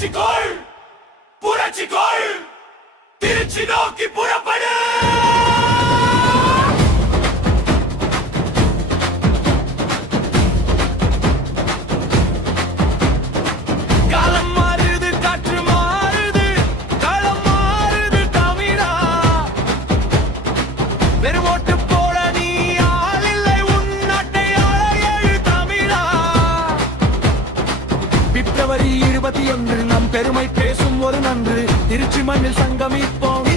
Puratigoi! Puratigoi! Tiritinoki Puratigoi! பெருமை பேசும் ஒரு நன்று. திருச்சி மண்ணில் சங்கமிப்போம்.